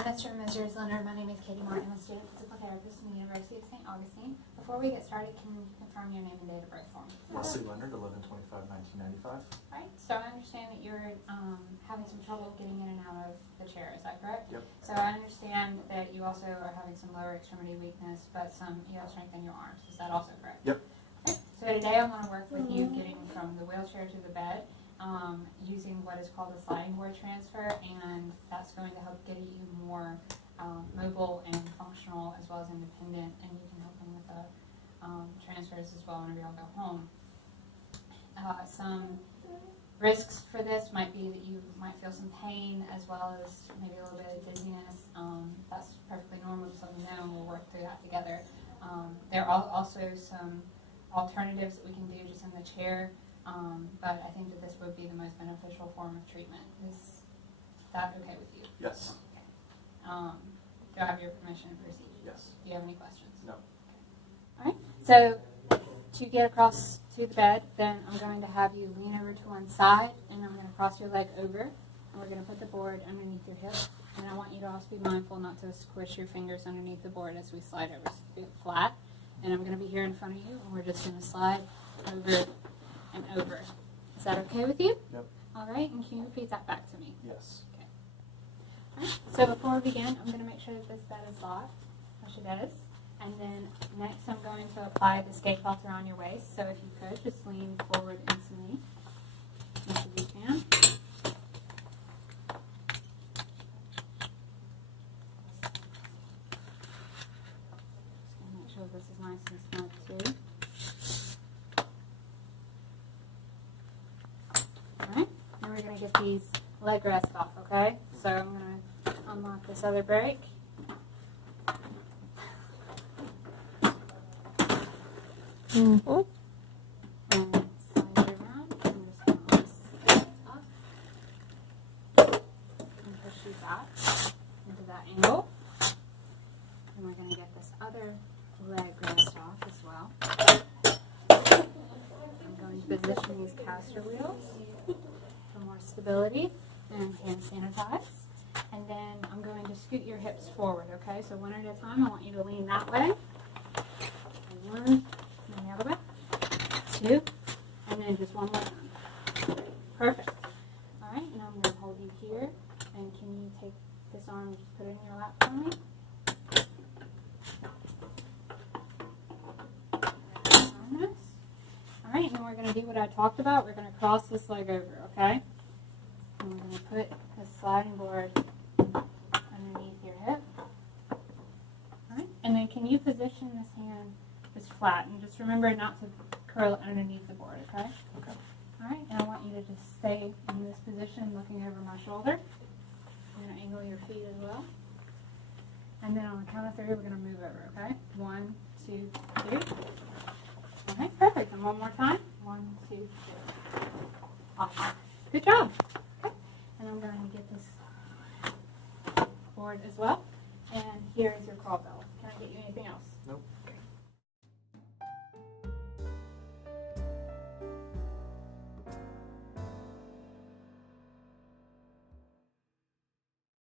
Mr. and Mrs. Leonard, my name is Katie Martin. I'm a student physical therapist from the University of St. Augustine. Before we get started, can you confirm your name and date of birth for me? Wesley Leonard, 11/25/1995. Right. So I understand that you're having some trouble getting in and out of the chair. Is that correct? Yep. So I understand that you also are having some lower extremity weakness, but you have strength in your arms. Is that also correct? Yep. Okay. So today I'm going to work with you getting from the wheelchair to the bed. Using what is called a sliding board transfer, and that's going to help get you more mobile and functional as well as independent, and you can help them with the transfers as well whenever y'all go home. Some risks for this might be that you might feel some pain as well as maybe a little bit of dizziness. That's perfectly normal, just let me know and we'll work through that together. There are also some alternatives that we can do just in the chair. But I think that this would be the most beneficial form of treatment. Is that okay with you? Yes. Okay. Do I have your permission to proceed? Yes. Do you have any questions? No. All right. So to get across to the bed, then I'm going to have you lean over to one side, and I'm going to cross your leg over, and we're going to put the board underneath your hip. And I want you to also be mindful not to squish your fingers underneath the board as we slide over. So do it flat. And I'm going to be here in front of you, and we're just going to slide over and over. Is that okay with you? Yep. All right, and can you repeat that back to me? Yes. Okay. All right, so before we begin, I'm going to make sure that this bed is locked, which it is. And then next I'm going to apply the skate cloth around your waist. So if you could, just lean forward into me as much as you can. Just going to make sure this is nice and snug too. Alright, now we're going to get these leg rests off, okay? So I'm going to unlock this other brake. Mm-hmm. And slide it around. I'm just going to lift up and push you back into that angle. And we're going to get this other leg rest off as well. I'm going to position these caster wheels for more stability and hand sanitize. And then I'm going to scoot your hips forward, okay? So one at a time, I want you to lean that way. And one, and the other way. Two, and then just one more time. Perfect. All right, now I'm going to hold you here. And can you take this arm and just put it in your lap for me? Nice. All right, now we're going to do what I talked about. We're going to cross this leg over, okay? And we're going to put the sliding board underneath your hip. All right, and then can you position this hand just flat? And just remember not to curl it underneath the board, okay? Okay. All right, and I want you to just stay in this position looking over my shoulder. I'm going to angle your feet as well. And then on the count of three, we're going to move over, okay? 1, 2, 3. All right, perfect. And one more time. 1, 2, 3. Awesome. Good job. Okay. And I'm going to get this board as well. And here is your crawl bell. Can I get you anything else? Nope.